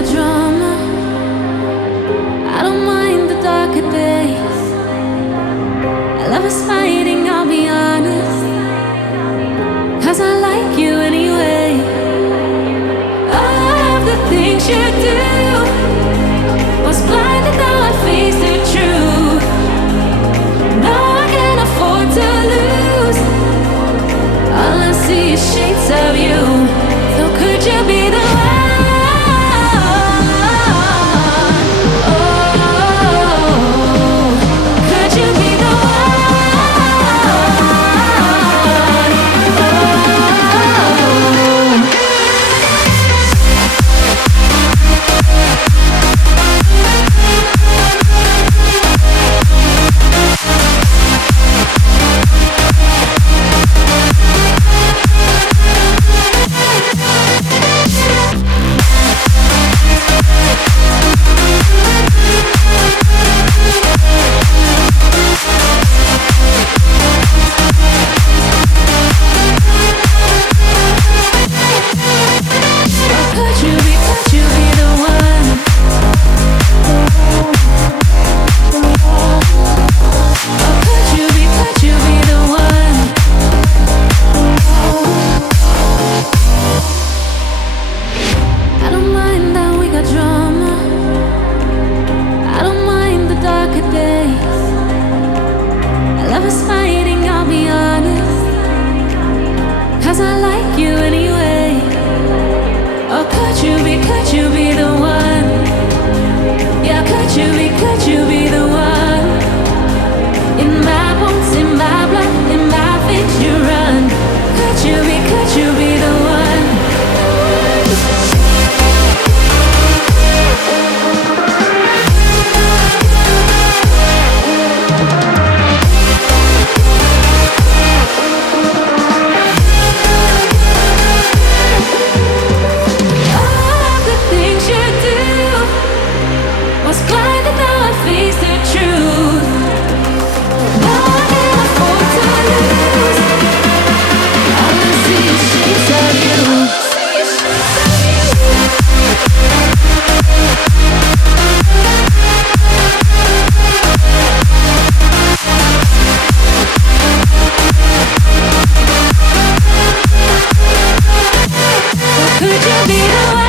got drama. I don't mind the darker days. I love us fighting, I'll be honest, 'cause I like you anyway. All of the things you do was blinded, now I face the truth. No, I can't afford to lose. All I see is shades of you. So could you be the one? Could you be the one?